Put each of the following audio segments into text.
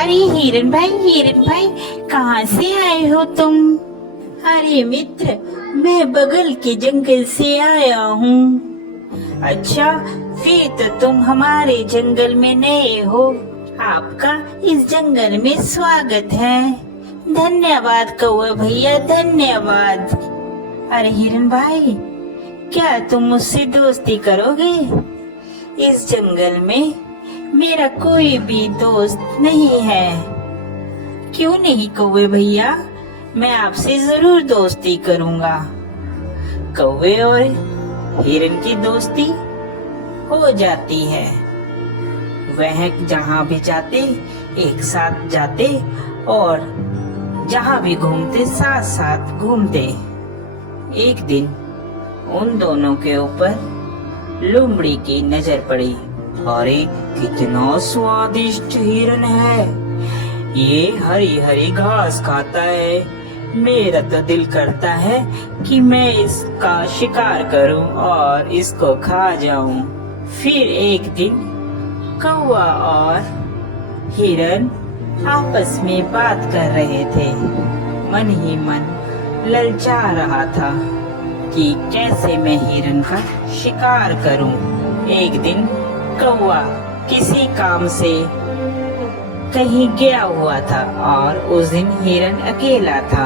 अरे हिरन भाई कहाँ से आए हो तुम? अरे मित्र, मैं बगल के जंगल से आया हूँ। अच्छा, फिर तो तुम हमारे जंगल में नए हो। आपका इस जंगल में स्वागत है। धन्यवाद कौवा भैया, धन्यवाद। अरे हिरन भाई, क्या तुम मुझसे दोस्ती करोगे? इस जंगल में मेरा कोई भी दोस्त नहीं है। क्यों नहीं कौवे भैया, मैं आपसे जरूर दोस्ती करूंगा। कौवे और हिरन की दोस्ती हो जाती है। वह जहाँ भी जाते एक साथ जाते और जहाँ भी घूमते साथ साथ घूमते। एक दिन उन दोनों के ऊपर लोमड़ी की नजर पड़ी। अरे कितना स्वादिष्ट हिरन है, ये हरी हरी घास खाता है। मेरा तो दिल करता है कि मैं इसका शिकार करूं और इसको खा जाऊं। फिर एक दिन कौवा और हिरन आपस में बात कर रहे थे। मन ही मन ललचा रहा था कि कैसे मैं हिरन का शिकार करूं। एक दिन कौवा किसी काम से कहीं गया हुआ था और उस दिन हिरन अकेला था।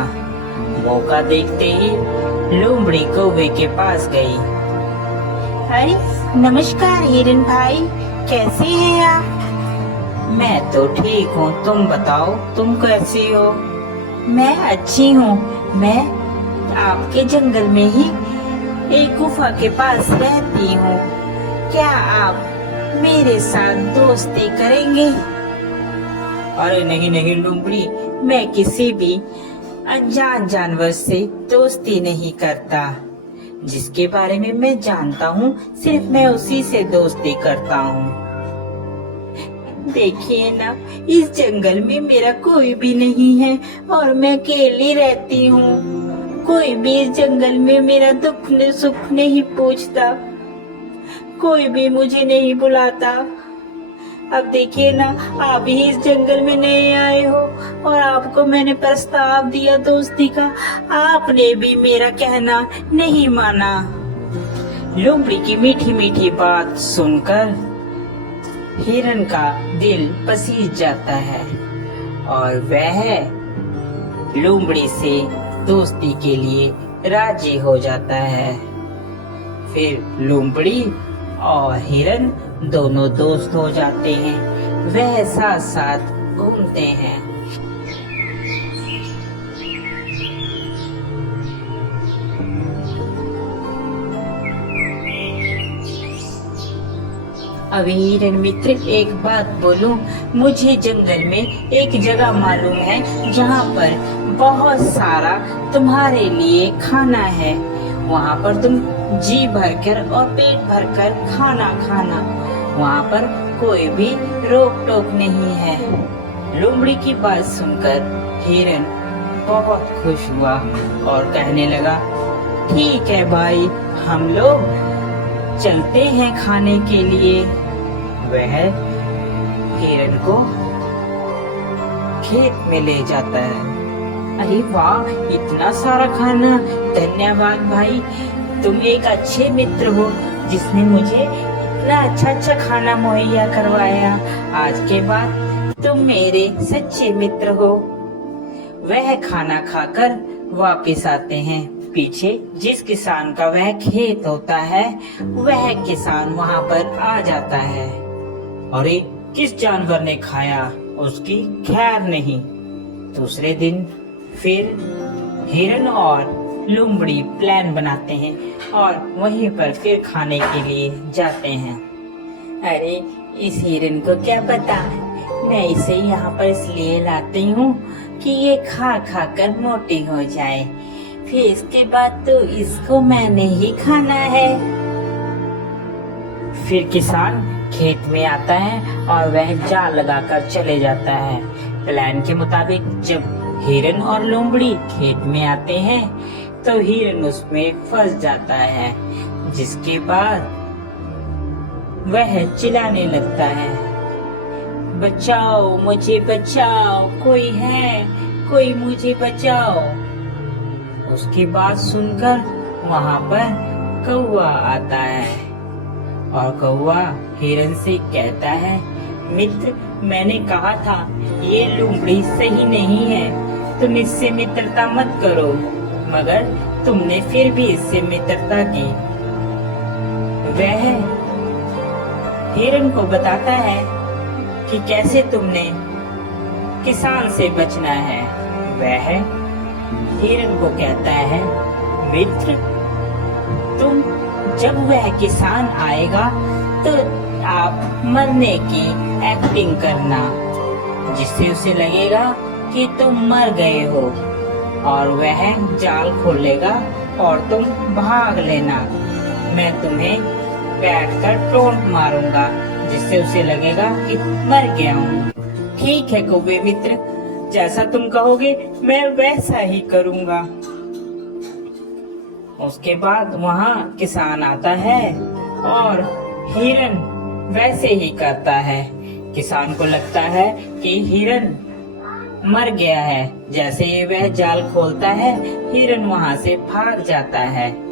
मौका देखते ही लोमड़ी कौवे के पास गई। अरे नमस्कार हिरन भाई, कैसे हैं आप? मैं तो ठीक हूँ, तुम बताओ तुम कैसी हो? मैं अच्छी हूँ। मैं आपके जंगल में ही एक गुफा के पास रहती हूँ। क्या आप मेरे साथ दोस्ती करेंगे? अरे नहीं नहीं लोमड़ी, मैं किसी भी अनजान जानवर से दोस्ती नहीं करता। जिसके बारे में मैं जानता हूँ सिर्फ मैं उसी से दोस्ती करता हूँ। देखिए ना, इस जंगल में मेरा कोई भी नहीं है और मैं अकेली रहती हूँ। कोई भी इस जंगल में मेरा दुख सुख नहीं पूछता, कोई भी मुझे नहीं बुलाता। अब देखिए ना, आप ही इस जंगल में नए आए हो और आपको मैंने प्रस्ताव दिया दोस्ती का, आपने भी मेरा कहना नहीं माना। लोमड़ी की मीठी मीठी बात सुनकर हिरन का दिल पसीज जाता है और वह लोमड़ी से दोस्ती के लिए राजी हो जाता है। फिर लोमड़ी और हिरन दोनों दोस्त हो जाते हैं। वह साथ साथ घूमते हैं। अभी हिरन मित्र, एक बात बोलूं, मुझे जंगल में एक जगह मालूम है जहाँ पर बहुत सारा तुम्हारे लिए खाना है। वहाँ पर तुम जी भरकर और पेट भरकर खाना खाना। वहाँ पर कोई भी रोक टोक नहीं है। लोमड़ी की बात सुनकर हिरन बहुत खुश हुआ और कहने लगा, ठीक है भाई, हम लोग चलते हैं खाने के लिए। वह हिरन को खेत में ले जाता है। अरे वाह, इतना सारा खाना! धन्यवाद भाई, तुम एक अच्छे मित्र हो जिसने मुझे इतना अच्छा खाना मुहैया करवाया। आज के बाद तुम मेरे सच्चे मित्र हो। वह खाना खाकर वापस आते हैं। पीछे जिस किसान का वह खेत होता है, वह किसान वहाँ पर आ जाता है। अरे किस जानवर ने खाया, उसकी खैर नहीं। दूसरे दिन फिर हिरन और लोमड़ी प्लान बनाते हैं और वहीं पर फिर खाने के लिए जाते हैं। अरे इस हिरन को क्या पता, मैं इसे यहाँ पर इसलिए लाती हूँ कि ये खा खा कर मोटी हो जाए, फिर इसके बाद तो इसको मैंने ही खाना है। फिर किसान खेत में आता है और वह जाल लगाकर चले जाता है। प्लान के मुताबिक जब हिरन और लोमड़ी खेत में आते हैं तो हिरन उसमें फंस जाता है, जिसके बाद वह चिल्लाने लगता है, मुझे बचाओ, कोई है, कोई मुझे बचाओ। उसकी बात सुनकर वहाँ पर कौवा आता है और कौवा हिरन से कहता है, मित्र, मैंने कहा था ये लोमड़ी सही नहीं है, तुम इससे मित्रता मत करो, मगर तुमने फिर भी इससे मित्रता की। वह हिरन को बताता है कि कैसे तुमने किसान से बचना है। वह हिरन को कहता है, मित्र, तुम जब वह किसान आएगा तो आप मरने की एक्टिंग करना, जिससे उसे लगेगा कि तुम मर गए हो, और वह जाल खोलेगा और तुम भाग लेना। मैं तुम्हें बैठकर टोंट मारूंगा, जिससे उसे लगेगा कि मर गया हूँ। ठीक है कौवे मित्र, जैसा तुम कहोगे मैं वैसा ही करूँगा। उसके बाद वहाँ किसान आता है और हिरन वैसे ही करता है। किसान को लगता है कि हिरन मर गया है। जैसे ही वह जाल खोलता है, हिरन वहाँ से भाग जाता है।